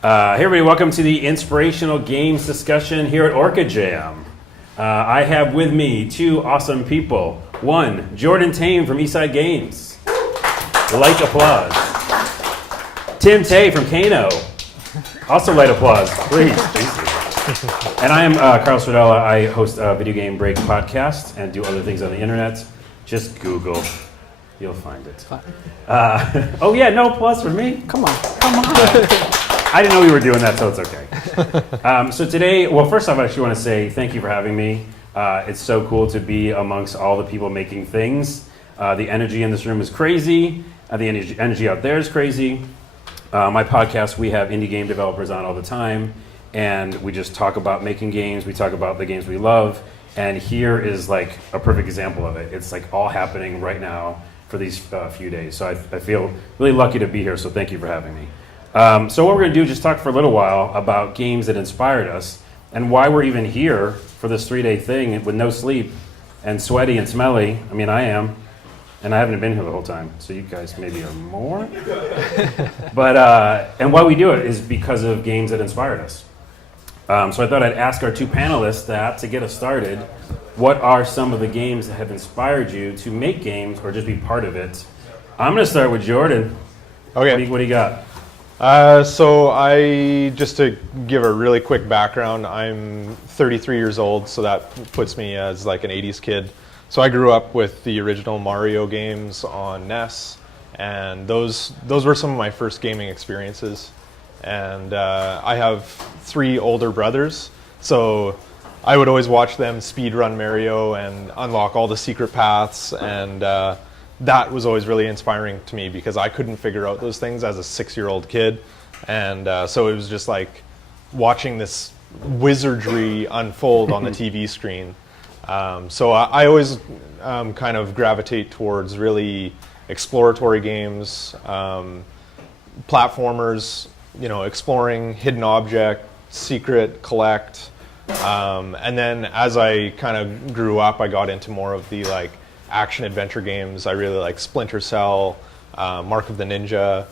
Hey everybody, welcome to the Inspirational Games discussion here at Orca Jam. I have with me two awesome people. One, Jordan Tame from Eastside Games. Light applause. Tim Tay from Kano. Also light applause, please. And I am Carl Sordella. I host a Video Game Break podcast and do other things on the internet. Just Google. You'll find it. Oh yeah, no plus for me? Come on. I didn't know we were doing that, so it's okay. So today, well, first off, I actually want to say thank you for having me. It's so cool to be amongst all the people making things. The energy in this room is crazy. The energy out there is crazy. My podcast, we have indie game developers on all the time, and we just talk about making games. We talk about the games we love, and here is like a perfect example of it. It's like all happening right now for these few days. So I feel really lucky to be here, so thank you for having me. So what we're going to do is just talk for a little while about games that inspired us and why we're even here for this 3-day thing with no sleep and sweaty and smelly. I mean, I am, and I haven't been here the whole time, so you guys maybe are more. But and why we do it is because of games that inspired us. So I thought I'd ask our two panelists that to get us started. What are some of the games that have inspired you to make games or just be part of it? I'm going to start with Jordan. Okay. What do you got? So just to give a really quick background, I'm 33 years old, so that puts me as like an 80s kid. So I grew up with the original Mario games on NES, and those were some of my first gaming experiences. And I have 3 older brothers, so I would always watch them speedrun Mario and unlock all the secret paths, and that was always really inspiring to me because I couldn't figure out those things as a 6-year-old kid. And so it was just like watching this wizardry unfold on the TV screen. So I always kind of gravitate towards really exploratory games, platformers, exploring hidden object, secret, collect. And then as I kind of grew up, I got into more of the like action adventure games. I really like Splinter Cell, Mark of the Ninja.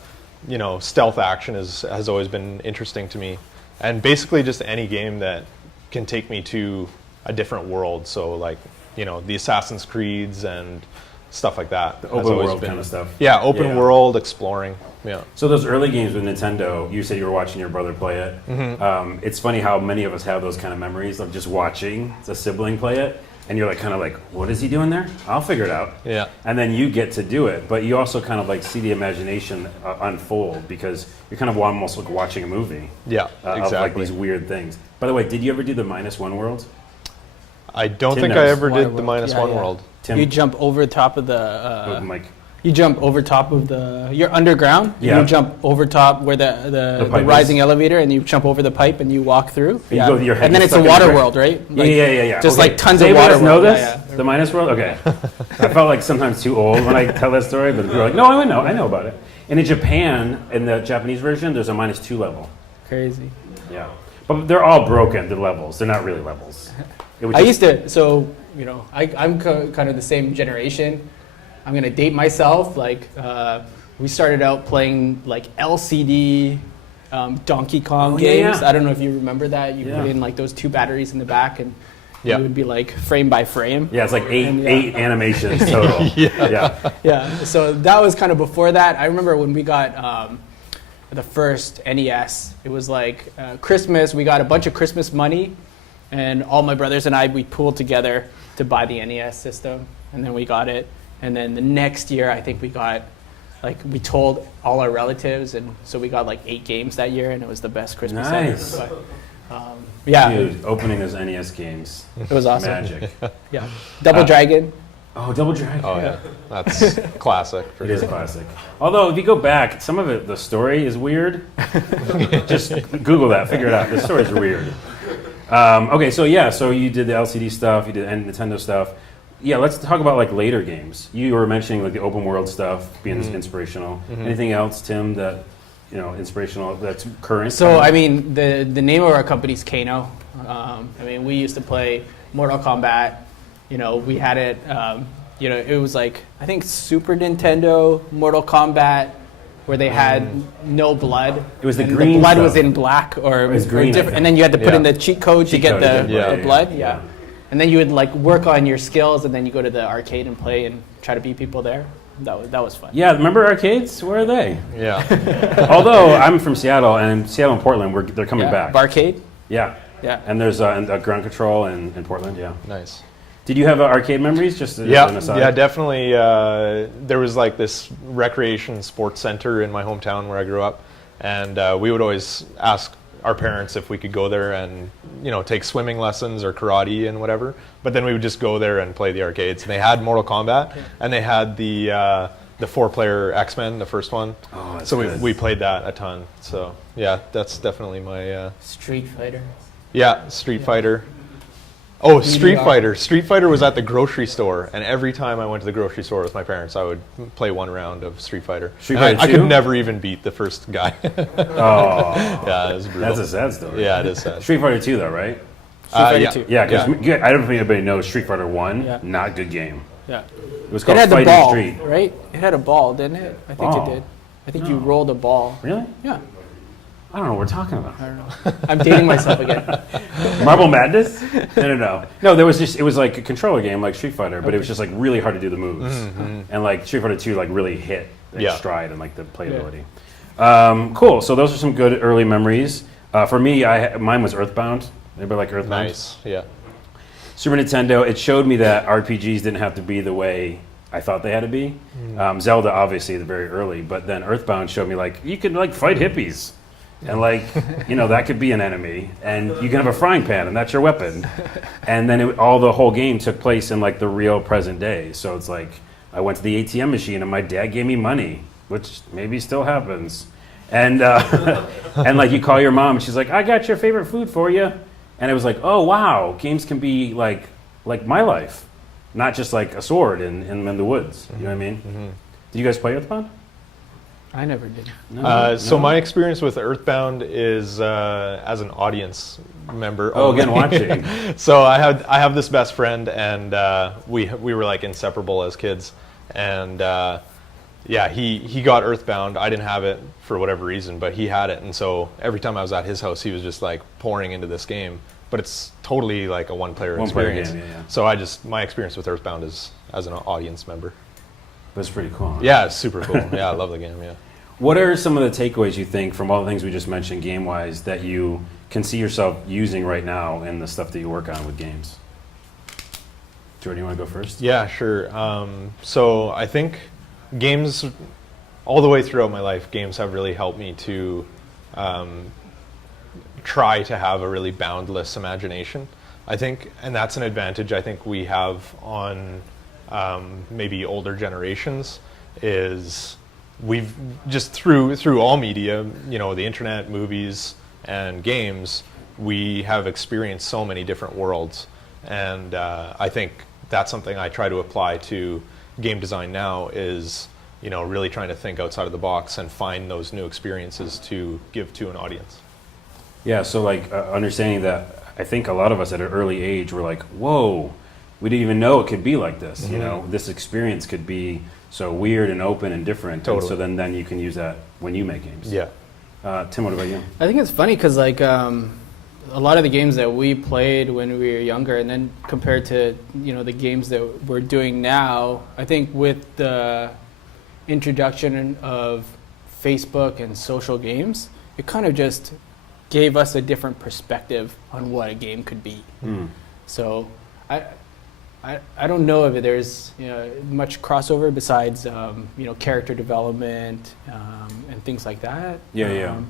Stealth action has always been interesting to me, and basically just any game that can take me to a different world. So like the Assassin's Creeds and stuff like that. The open world kind of stuff. Yeah, open world exploring. Yeah. So those early games with Nintendo, you said you were watching your brother play it. Mm-hmm. It's funny how many of us have those kind of memories of just watching a sibling play it. And you're like, kind of like, what is he doing there? I'll figure it out. Yeah. And then you get to do it, but you also kind of like see the imagination unfold because you're kind of almost like watching a movie. Yeah, exactly. Of like these weird things. By the way, did you ever do the -1 world? I don't Tim think knows. I ever did the -1 Yeah. world. Tim? You jump over top of the. Mike. You jump over top of the. You're underground. Yeah. You jump over top where the pipe rising elevator, and you jump over the pipe and you walk through. You go with your head and then it's a stuck in the water brick. world, right? Yeah. Just Okay. like tons Does of water. anybody else know world. this? The -1 world? Okay. I felt like sometimes too old when I tell that story, but people are like, no, I know about it. And in Japan, in the Japanese version, there's a -2 level. Crazy. Yeah. But they're all broken, the levels. They're not really levels. I used to, so, I'm kind of the same generation. I'm going to date myself. Like, we started out playing like LCD Donkey Kong games. Yeah. I don't know if you remember that. You Yeah. put in like those 2 batteries in the back, and Yeah. it would be like frame by frame. Yeah, it's like eight And, animations total. Yeah. Yeah, so that was kind of before that. I remember when we got the first NES, it was like Christmas. We got a bunch of Christmas money, and all my brothers and I, we pooled together to buy the NES system, and then we got it. And then the next year, I think we got, like, we told all our relatives, and so we got like 8 games that year, and it was the best Christmas Nice. ever. But, yeah, Dude, opening those NES games. it was awesome. Magic. Yeah, Double Dragon. Oh, Double Dragon. Oh yeah, that's classic. For It sure. is classic. Although, if you go back, some of it, the story is weird. Just Google that, figure it out. The story's weird. Okay, so you did the LCD stuff, you did Nintendo stuff. Yeah, let's talk about like later games. You were mentioning like the open world stuff being inspirational. Anything else, Tim, that inspirational that's current? So I mean, the name of our company is Kano. We used to play Mortal Kombat. We had it. It was like I think Super Nintendo, Mortal Kombat, where they had no blood. It was the and green The blood stuff. was in black or was green, I different, think. and then you had to put in Yeah. the cheat code to Cheat get code, the, yeah, the yeah, blood. yeah. Yeah. And then you would like work on your skills, and then you go to the arcade and play and try to beat people there. That was fun. Yeah, remember arcades? Where are they? Yeah. Although I'm from Seattle, and Seattle and Portland, they're coming back. Barcade. Yeah. Yeah. And there's a ground control in Portland, yeah. Nice. Did you have arcade memories? Just as Yeah, an aside? yeah, definitely. There was like this recreation sports center in my hometown where I grew up, and we would always ask our parents if we could go there and take swimming lessons or karate and whatever. But then we would just go there and play the arcades. And they had Mortal Kombat, and they had the 4-player X-Men, the first one. Oh, that's so good. we played that a ton. So yeah, that's definitely my Street Fighter. Street Fighter. Oh, Street EDR. Fighter. Street Fighter was at the grocery store, and every time I went to the grocery store with my parents, I would play one round of Street Fighter. Street And Fighter I 2? could never even beat the first guy. Oh, Yeah, it was brutal. that's a sad story. Yeah, it is sad. Street Fighter 2, though, right? Street Fighter yeah. 2. Yeah, because I don't think anybody knows Street Fighter 1, Yeah. not good game. Yeah. It was It called had the Fighting ball, Street. right? It had a ball, didn't it? I think Ball? it did. I think you rolled a ball. Really? Yeah. I don't know what we're talking about. I don't know. I'm dating myself again. Marble Madness? No. No, it was like a controller game like Street Fighter, but it was just like really hard to do the moves. And like Street Fighter 2 like really hit Yeah. stride and like the playability. Cool, so those are some good early memories. For me, mine was Earthbound. Anybody like Earthbound? Nice. Yeah. Super Nintendo, it showed me that RPGs didn't have to be the way I thought they had to be. Zelda, obviously, very early, but then Earthbound showed me like you could like fight hippies, and like that could be an enemy, and you can have a frying pan, and that's your weapon. And then the whole game took place in like the real present day. So it's like I went to the ATM machine, and my dad gave me money, which maybe still happens. And and like you call your mom, and she's like, "I got your favorite food for you." And it was like, oh wow, games can be like my life, not just like a sword in the woods. You know what I mean? Did you guys play Earthbound? I never did. No? So No? my experience with Earthbound is as an audience member. Oh, only. again, watching. So I have this best friend, and we were like inseparable as kids, and yeah, he got Earthbound. I didn't have it for whatever reason, but he had it, and so every time I was at his house, he was just like pouring into this game. But it's totally like a one-player One-player experience. game, yeah. So my experience with Earthbound is as an audience member. That's pretty cool. Huh? Yeah, it's super cool. Yeah, I love the game. Yeah. What are some of the takeaways you think from all the things we just mentioned game-wise that you can see yourself using right now in the stuff that you work on with games? Jordan, you want to go first? Yeah, sure. So I think games, all the way throughout my life, games have really helped me to try to have a really boundless imagination, I think, and that's an advantage I think we have on maybe older generations, is we've just through all media, the internet, movies, and games, we have experienced so many different worlds, and I think that's something I try to apply to game design now, is really trying to think outside of the box and find those new experiences to give to an audience. Yeah, so like understanding that, I think a lot of us at an early age were like, whoa, we didn't even know it could be like this. This experience could be so weird and open and different. Totally. And so then you can use that when you make games. Yeah. Tim, what about you? I think it's funny because like a lot of the games that we played when we were younger, and then compared to the games that we're doing now, I think with the introduction of Facebook and social games, it kind of just gave us a different perspective on what a game could be. So I don't know if there's much crossover besides character development and things like that. Yeah.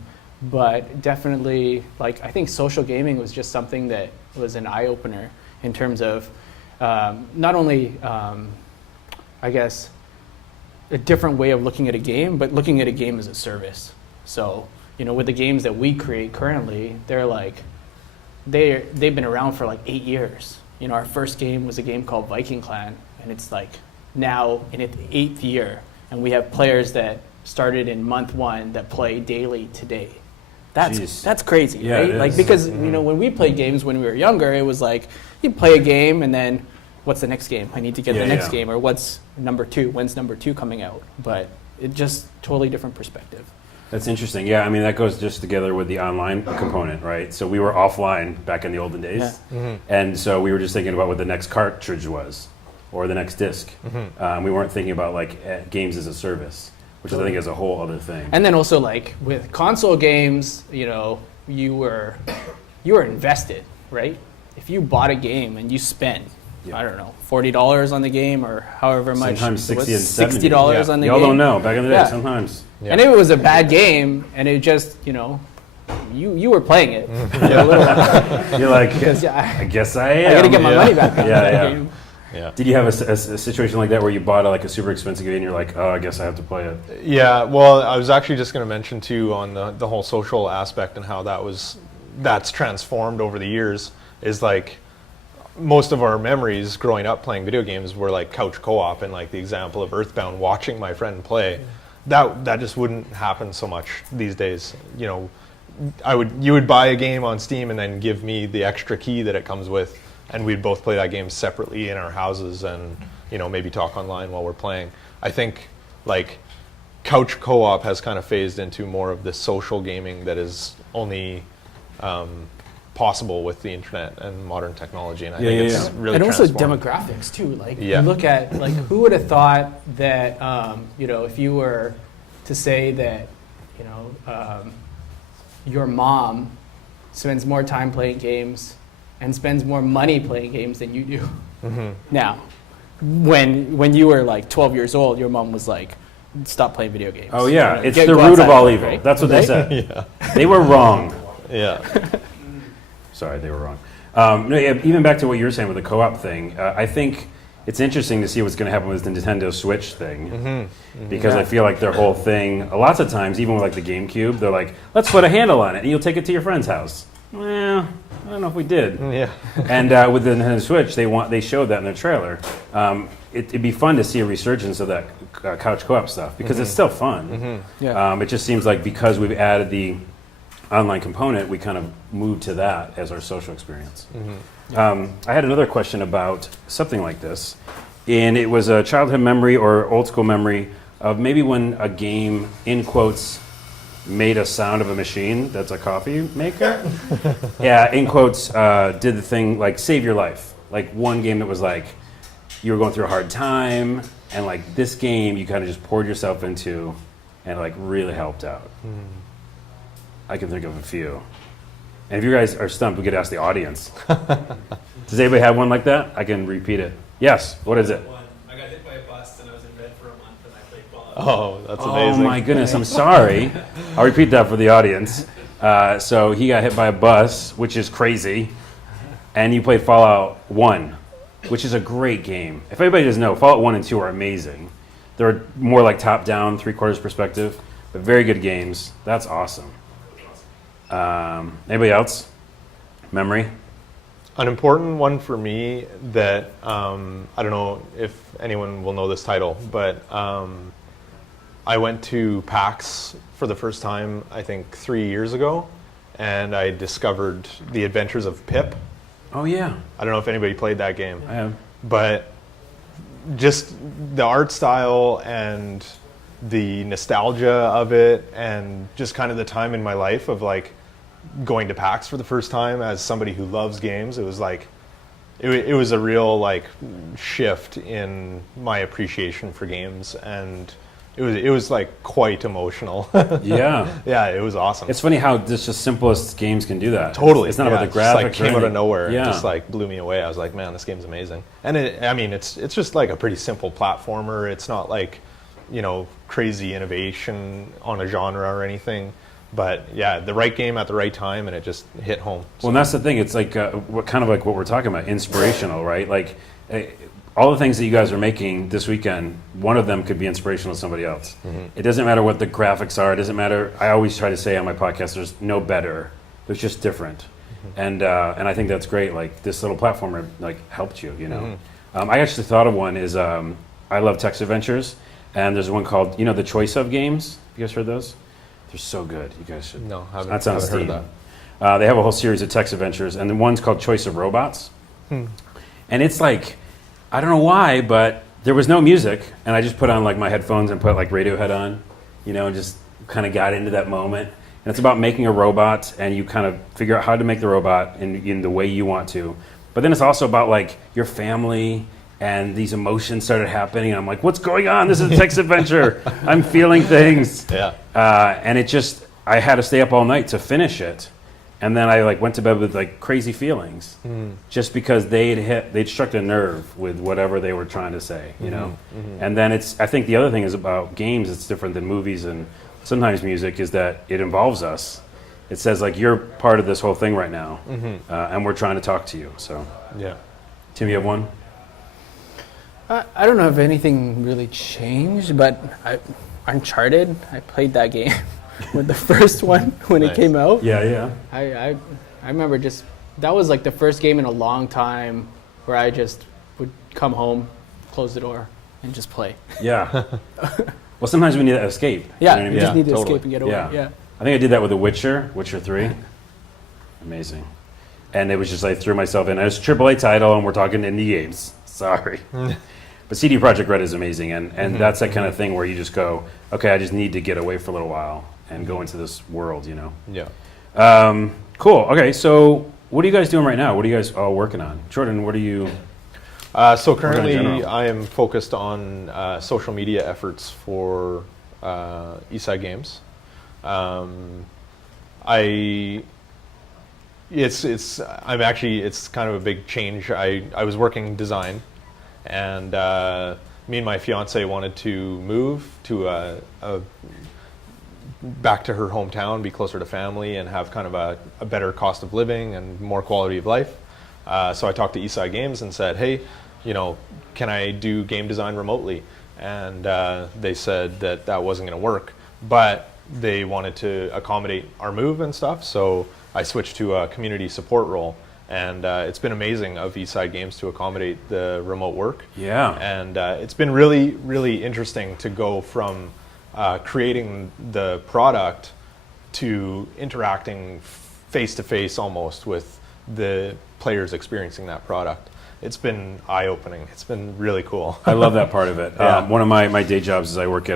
But definitely, like, I think social gaming was just something that was an eye opener in terms of not only I guess a different way of looking at a game, but looking at a game as a service. So with the games that we create currently, they've been around for like 8 years. Our first game was a game called Viking Clan, and it's like now in its 8th year, and we have players that started in month 1 that play daily today. Jeez. That's crazy, Yeah, right? it Like is. because when we played games when we were younger, it was like you play a game and then what's the next game? I need to get the next game, or what's number 2? When's number 2 coming out? But it just totally different perspective. That's interesting. Yeah, I mean, that goes just together with the online component, right? So we were offline back in the olden days. Yeah. And so we were just thinking about what the next cartridge was or the next disc. We weren't thinking about like games as a service, which I think is a whole other thing. And then also like with console games, you know, you were invested, right? If you bought a game and you spent, I don't know, $40 on the game or however much. Sometimes 60 and $60 on the Y'all game. don't know. Back in the day, Yeah. sometimes. Yeah. And if it was a bad game and it just, you know, you were playing it. For a little, You're like, because I guess I am. I got to get my money back on that Yeah. game. Yeah. Did you have a situation like that where you bought like a super expensive game and you're like, oh, I guess I have to play it? Yeah, well, I was actually just going to mention too on the whole social aspect and how that's transformed over the years. Is like most of our memories growing up playing video games were like couch co-op, and like the example of Earthbound, watching my friend play, that just wouldn't happen so much these days. You know, you would buy a game on Steam and then give me the extra key that it comes with, and we'd both play that game separately in our houses, and you know, maybe talk online while we're playing. I think like couch co-op has kind of phased into more of this social gaming that is only possible with the internet and modern technology, and I think it's really and also transformed. demographics too. Like Yeah. you look at like who would have thought that you know, if you were to say that, you know, your mom spends more time playing games and spends more money playing games than you do. Now, when you were like 12 years old, your mom was like, stop playing video games. Oh, yeah. You know, It's go the root outside of all and play, evil. right? That's what they Right? said. They were wrong. Yeah. Sorry, they were wrong. No, yeah, even back to what you were saying with the co-op thing, I think it's interesting to see what's going to happen with the Nintendo Switch thing, because I feel like their whole thing, lots of times, even with like the GameCube, they're like, let's put a handle on it, and you'll take it to your friend's house. Well, I don't know if we did. Yeah. And with the Nintendo Switch, they showed that in their trailer. It'd be fun to see a resurgence of that couch co-op stuff, because it's still fun. Yeah. It just seems like because we've added the online component, we kind of moved to that as our social experience. I had another question about something like this, and it was a childhood memory or old school memory of maybe when a game, in quotes, made a sound of a machine that's a coffee maker. Yeah, in quotes, did the thing like save your life. Like one game that was like, you were going through a hard time, and like this game you kind of just poured yourself into and like really helped out. I can think of a few. And if you guys are stumped, we could ask the audience. Does anybody have one like that? I can repeat it. Yes, what is it? I got hit by a bus and I was in bed for a month and I played Fallout. Oh, that's Oh amazing. my goodness, I'm sorry. I'll repeat that for the audience. So he got hit by a bus, which is crazy, and you played Fallout 1, which is a great game. If anybody doesn't know, Fallout 1 and 2 are amazing. They're more like top-down, three-quarters perspective, but very good games. That's awesome. Anybody else? Memory? An important one for me that I don't know if anyone will know this title, but I went to PAX for the first time, I think 3 years ago, and I discovered The Adventures of Pip. Oh, yeah. I don't know if anybody played that game, I have. but just the art style and the nostalgia of it, and just kind of the time in my life of like going to PAX for the first time as somebody who loves games. It was like it was a real like shift in my appreciation for games, and it was like quite emotional. Yeah. Yeah, it was awesome. It's funny how just the simplest games can do that. Totally. It's not about the Just, like, graphics. or came out of anything. nowhere. Yeah. It just like blew me away. I was like, man, this game's amazing. And it's just like a pretty simple platformer. It's not like, you know, crazy innovation on a genre or anything. But yeah, the right game at the right time, and it just hit home. Well, and that's the thing. It's like what kind of like what we're talking about, inspirational, right? Like all the things that you guys are making this weekend, one of them could be inspirational to somebody else. It doesn't matter what the graphics are. It doesn't matter. I always try to say on my podcast, there's no better. There's just different. And I think that's great. Like this little platformer like helped you. You know, I actually thought of one. Is I love text adventures, and there's one called the Choice of games. You guys heard those? They're so good. You guys should. No, That's on haven't Steam. heard of that. They have a whole series of text adventures, and the one's called Choice of Robots. And it's like, I don't know why, but there was no music, and I just put on like my headphones and put like Radiohead on, you know, and just kind of got into that moment. And it's about making a robot, and you kind of figure out how to make the robot in the way you want to. But then it's also about like your family, and these emotions started happening, and I'm like, what's going on? This is a text adventure. I'm feeling things. Yeah. And it just, I had to stay up all night to finish it. And then I like went to bed with like crazy feelings, just because they'd struck a nerve with whatever they were trying to say, you know. And then I think the other thing is about games. It's different than movies and sometimes music, is that it involves us. It says like you're part of this whole thing right now, and we're trying to talk to you. So, Yeah. Tim, you have one? I don't know if anything really changed, but Uncharted, I played that game with the first one when it Nice. came out. Yeah. I remember that was like the first game in a long time where I just would come home, close the door, and just play. Yeah. Well, sometimes we need that escape. Yeah, You know what I you mean? just need to totally. escape and get away. Yeah. I think I did that with The Witcher 3. Amazing. And it was just, I threw myself in. It's a AAA title, and we're talking indie games. Sorry. But CD Projekt Red is amazing, and that's that kind of thing where you just go, okay, I just need to get away for a little while and go into this world, you know? Yeah. Cool. Okay, so what are you guys doing right now? What are you guys all working on? Jordan, what are you... So currently, general. I am focused on social media efforts for Eastside Games. It's kind of a big change. I was working design, and me and my fiance wanted to move to back to her hometown, be closer to family, and have kind of a better cost of living and more quality of life. So I talked to Eastside Games and said, hey, you know, can I do game design remotely? And they said that wasn't going to work, but they wanted to accommodate our move and stuff. So I switched to a community support role, and it's been amazing of Eastside Games to accommodate the remote work. Yeah. And it's been really, really interesting to go from creating the product to interacting face-to-face almost with the players experiencing that product. It's been eye-opening. It's been really cool. I love that part of it. Yeah. One of my day jobs is I work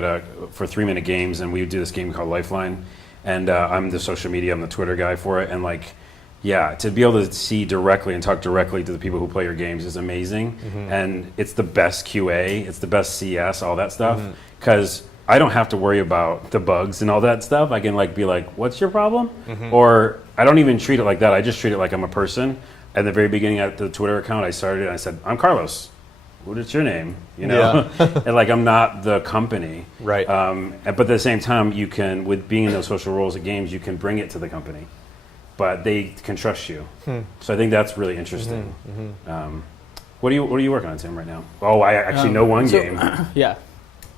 for 3 Minute Games, and we do this game called Lifeline. And I'm the social media, I'm the Twitter guy for it. And like, yeah, to be able to see directly and talk directly to the people who play your games is amazing. And it's the best QA, it's the best CS, all that stuff. Because I don't have to worry about the bugs and all that stuff. I can like be like, what's your problem? Or I don't even treat it like that. I just treat it like I'm a person. At the very beginning at the Twitter account, I started and I said, I'm Carlos. What is your name? You know, and like I'm not the company. Right. But at the same time, you can, with being in those social roles at games, you can bring it to the company, but they can trust you. So I think that's really interesting. What are you working on, Tim, right now? Oh, I actually know one game. Yeah.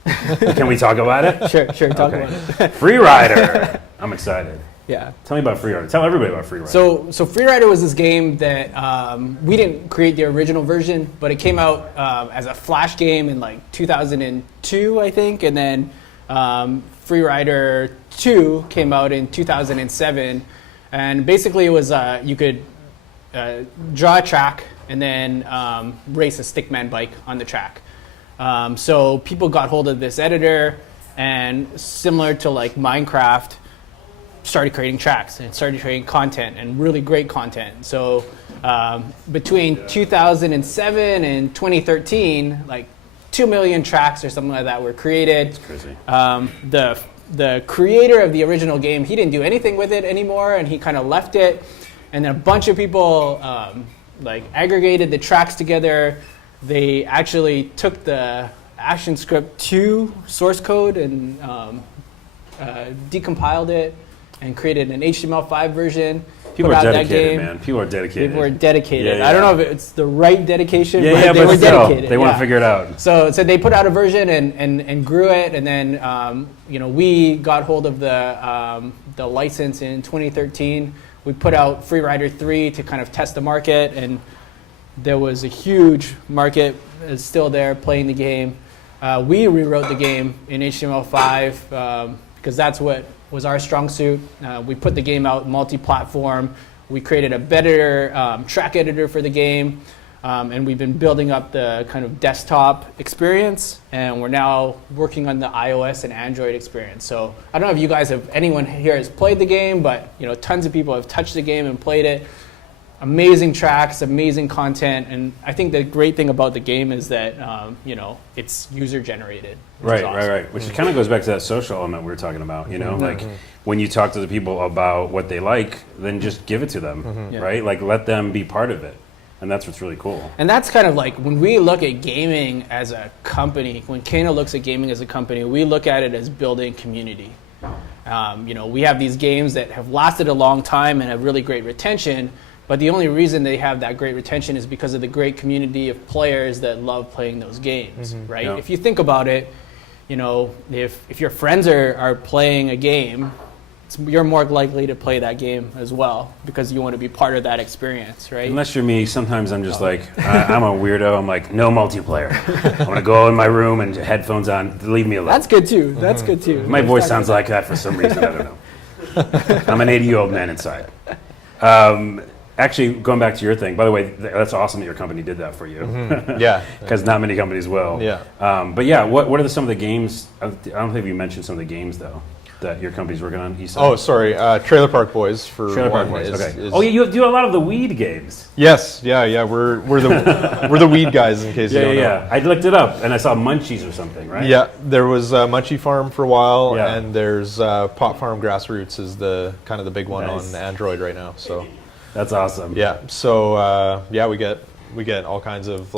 Can we talk about it? Sure. Talk Okay. about it. Free Rider. I'm excited. Yeah. Tell me about Free Rider. Tell everybody about Free Rider. So Free Rider was this game that we didn't create the original version, but it came out as a Flash game in like 2002, I think, and then Free Rider 2 came out in 2007, and basically it was you could draw a track and then race a stickman bike on the track. So people got hold of this editor, and similar to like Minecraft, started creating tracks and started creating content, and really great content. So between 2007 and 2013, like 2 million tracks or something like that were created. It's crazy. The creator of the original game, he didn't do anything with it anymore, and he kind of left it. And then a bunch of people like aggregated the tracks together. They actually took the ActionScript 2 source code and decompiled it and created an HTML5 version. People put are out that dedicated, game. man. People are dedicated. People were dedicated. Yeah, I don't yeah. know if it's the right dedication, but Yeah, they but were still, dedicated. they want yeah. to figure it out. So they put out a version and grew it, and then we got hold of the license in 2013. We put out Free Rider 3 to kind of test the market, and there was a huge market. It's still there playing the game. We rewrote the game in HTML5 because that's what was our strong suit. We put the game out multi-platform. We created a better track editor for the game. And we've been building up the kind of desktop experience, and we're now working on the iOS and Android experience. So I don't know if you guys have, anyone here has played the game, but tons of people have touched the game and played it. Amazing tracks, amazing content, and I think the great thing about the game is that it's user generated. Right. Which kind of goes back to that social element we were talking about. Like when you talk to the people about what they like, then just give it to them, right? Like let them be part of it, and that's what's really cool. And that's kind of like when we look at gaming as a company. When Kano looks at gaming as a company, we look at it as building community. We have these games that have lasted a long time and have really great retention. But the only reason they have that great retention is because of the great community of players that love playing those games, right? Yeah. If you think about it, if your friends are playing a game, you're more likely to play that game as well because you want to be part of that experience, right? Unless you're me, sometimes I'm just like, I'm a weirdo. I'm like, no multiplayer. I want to go in my room and headphones on. Leave me alone. That's good too. That's good too. My voice sounds like that for some reason. I don't know. I'm an 80-year-old man inside. Actually, going back to your thing, by the way, that's awesome that your company did that for you. Yeah. Because not many companies will. Yeah. But yeah, what are some of the games, I don't think you mentioned some of the games, though, that your company's working on? Oh, sorry. Trailer Park Boys for Trailer Park one Boys, okay. is- Oh, yeah, you do a lot of the weed games. Yes. Yeah. We're the we're the weed guys in case you don't know. Yeah. I looked it up, and I saw Munchies or something, right? Yeah, there was Munchie Farm for a while, Yeah. and there's Pot Farm Grassroots is the kind of the big one Nice. on Android right now. So That's awesome. yeah, so we get all kinds of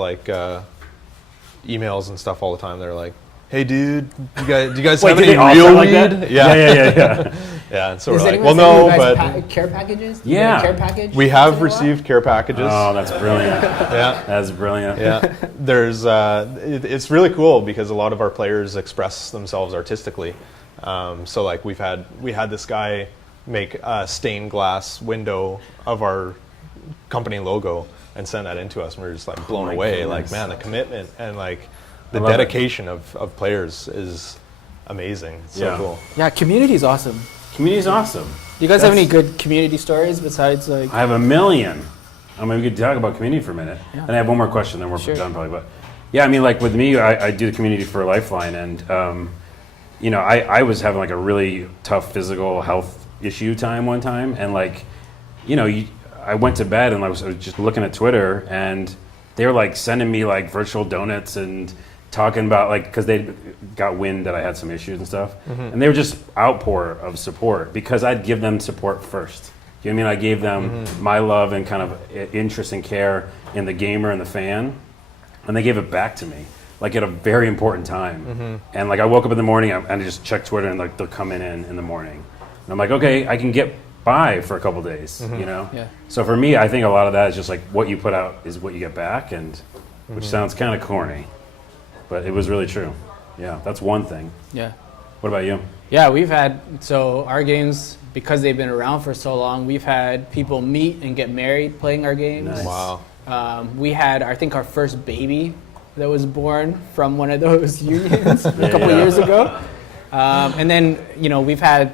emails and stuff all the time. They're like, "Hey, dude, do you guys Wait, have do any they all real sound like weed?" that? Yeah, Yeah. yeah. And so Does we're like, anyone "Well, send you no, guys but care packages? Do you Yeah. get a care package? we have once in a while? received care packages." Oh, that's brilliant. Yeah. That's brilliant. Yeah, there's it's really cool because a lot of our players express themselves artistically. So like we had this guy make a stained glass window of our company logo and send that into us, and we were just like blown my away. goodness. Like, man, the commitment and like the I love it. dedication of players is amazing. It's so Yeah. cool. Yeah, community's awesome. Community's awesome. Do you guys have That's- any good community stories besides like? I have a million. I mean, we could talk about community for a minute. Yeah. And I have one more question, then we're Sure. done probably. But yeah, I mean, like with me, I do the community for Lifeline, and I was having like a really tough physical health issue one time, and like, I went to bed and I was just looking at Twitter, and they were like sending me like virtual donuts and talking about like, because they got wind that I had some issues and stuff, and they were just outpour of support because I'd give them support first. You know what I mean? I gave them my love and kind of interest and care in the gamer and the fan, and they gave it back to me like at a very important time. And like I woke up in the morning and I just checked Twitter, and like they'll come in the morning, and I'm like, okay, I can get by for a couple days, Yeah. So for me, I think a lot of that is just like what you put out is what you get back, and which sounds kind of corny, but it was really true. Yeah, that's one thing. Yeah. What about you? Yeah, we've had, so our games, because they've been around for so long, we've had people meet and get married playing our games. Nice. Wow. We had, I think, our first baby that was born from one of those unions a couple Yeah. years ago. And then, we've had,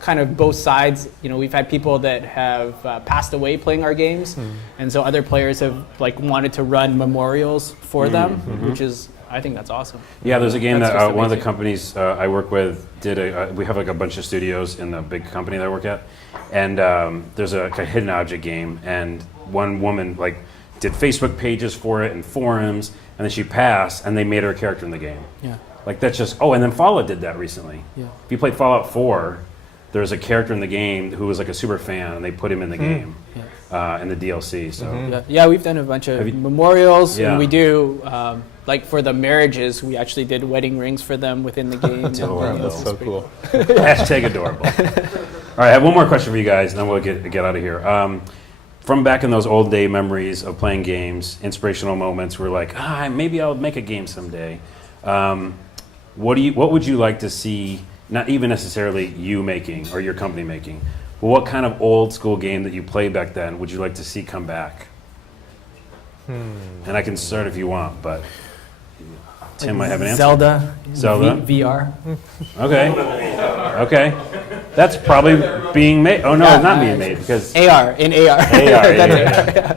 kind of both sides. We've had people that have passed away playing our games, and so other players have like wanted to run memorials for them, which is, I think that's awesome. Yeah, there's a game That's that just one of the amazing. companies I work with did. We have like a bunch of studios in the big company that I work at, and there's a hidden object game, and one woman like did Facebook pages for it and forums, and then she passed, and they made her a character in the game. Yeah. Like that's just. Oh, and then Fallout did that recently. Yeah. If you played Fallout 4, there's a character in the game who was like a super fan, and they put him in the game in the DLC. So Yeah, we've done a bunch of Have you- memorials, Yeah. and we do like for the marriages, we actually did wedding rings for them within the game. Adorable. That's so cool. Hashtag adorable. All right, I have one more question for you guys, and then we'll get out of here. From back in those old day memories of playing games, inspirational moments, we're like, maybe I'll make a game someday. What would you like to see? Not even necessarily you making or your company making, but what kind of old school game that you played back then would you like to see come back? And I can start if you want, but Tim might have an answer. Zelda. Zelda? VR. Okay. Okay. That's probably being made. Oh, no, it's not being made because AR, in AR. AR, That's yeah.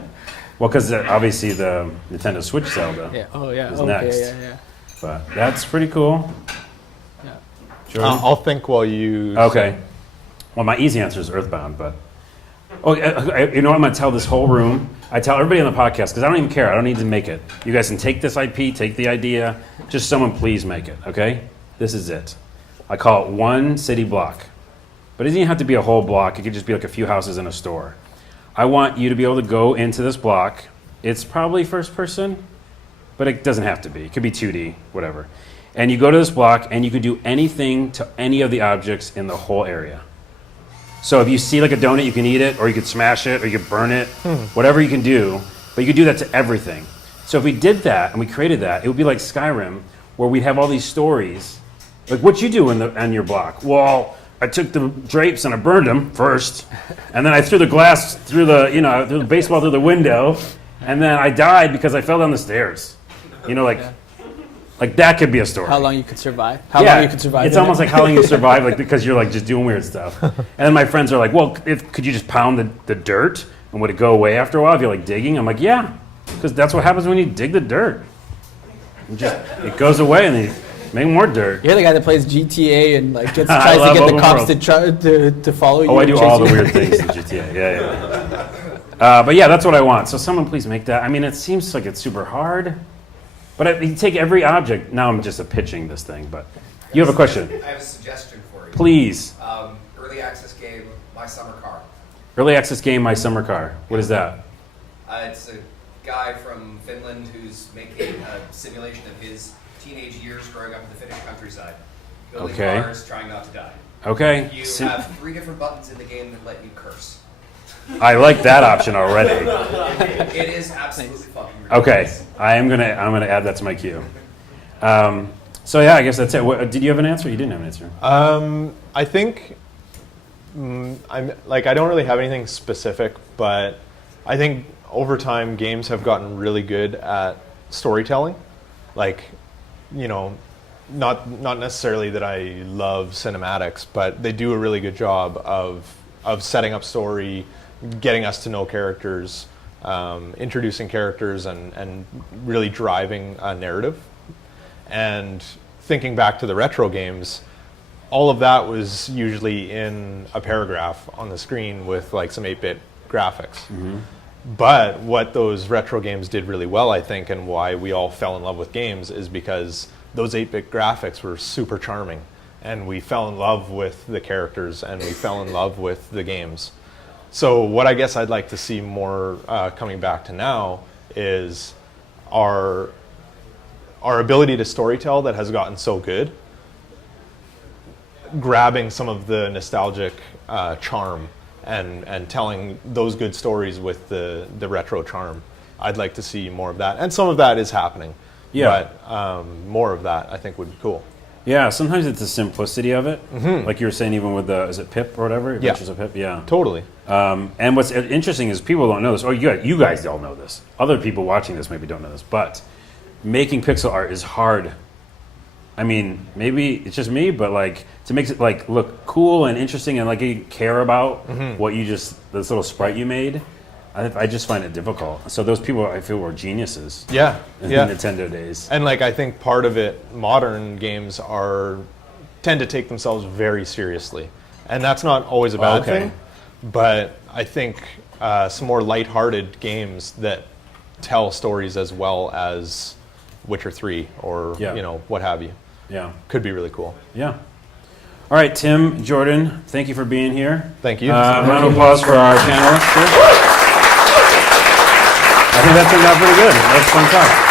Well, because obviously the Nintendo Switch Zelda. Yeah. Oh, yeah. Is Okay, next. yeah. But that's pretty cool. Yeah. Jordan? I'll think while you. Okay. Well, my easy answer is Earthbound, but you know what? I'm gonna tell this whole room. I tell everybody on the podcast because I don't even care. I don't need to make it. You guys can take this IP, take the idea. Just someone please make it. Okay? This is it. I call it one city block, but it doesn't even have to be a whole block. It could just be like a few houses and a store. I want you to be able to go into this block. It's probably first person, but it doesn't have to be. It could be 2D, whatever. And you go to this block, and you could do anything to any of the objects in the whole area. So if you see like a donut, you can eat it, or you could smash it, or you could burn it, whatever you can do. But you could do that to everything. So if we did that, and we created that, it would be like Skyrim, where we'd have all these stories. Like, what you do on your block? Well, I took the drapes and I burned them first, and then I threw the glass through the baseball through the window, and then I died because I fell down the stairs. Like that could be a story. How long you could survive? How long you could survive? It's almost like how long you survive, like because you're like just doing weird stuff. And then my friends are like, "Well, could you just pound the dirt and would it go away after a while if you're like digging?" I'm like, "Yeah, because that's what happens when you dig the dirt. It goes away and then you make more dirt." You're the guy that plays GTA and like tries I to love get the open cops world. to follow you. Oh, I and do chase all the you. weird things in GTA. Yeah. But yeah, that's what I want. So someone please make that. I mean, it seems like it's super hard. But you take every object. Now I'm just pitching this thing, but you have a question. I have a suggestion for you. Please. Early access game, My Summer Car. Early access game, My Summer Car. What is that? It's a guy from Finland who's making a simulation of his teenage years growing up in the Finnish countryside. Building Okay. cars, trying not to die. Okay. You have 3 different buttons in the game that let you curse. I like that option already. It is absolutely fucking ridiculous. Okay. I'm gonna add that to my queue. So yeah, I guess that's it. Did you have an answer? You didn't have an answer. I think I don't really have anything specific, but I think over time games have gotten really good at storytelling. Like, not necessarily that I love cinematics, but they do a really good job of setting up story, getting us to know characters, introducing characters, and really driving a narrative. And thinking back to the retro games, all of that was usually in a paragraph on the screen with like some 8-bit graphics. Mm-hmm. But what those retro games did really well, I think, and why we all fell in love with games is because those 8-bit graphics were super charming. And we fell in love with the characters, and we fell in love with the games. So what I guess I'd like to see more coming back to now is our ability to storytell that has gotten so good, grabbing some of the nostalgic charm and telling those good stories with the retro charm. I'd like to see more of that. And some of that is happening. Yeah. But more of that I think would be cool. Yeah, sometimes it's the simplicity of it. Mm-hmm. Like you were saying, even with is it Pip or whatever? Yeah. Adventures of Pip? Yeah. Totally. And what's interesting is people don't know this. Oh, you guys don't know this. Other people watching this maybe don't know this. But making pixel art is hard. I mean, maybe it's just me, but like to make it like look cool and interesting and like you care about what this little sprite you made. I just find it difficult. So those people I feel were geniuses. Yeah. In Yeah. Nintendo days. And like I think part of it, modern games tend to take themselves very seriously, and that's not always a bad Okay. thing. But I think some more lighthearted games that tell stories as well as Witcher 3 or what have you Yeah. could be really cool. Yeah. All right, Tim, Jordan, thank you for being here. Thank you. Round of applause for our panelists here. I think that turned out pretty good. That was a fun talk.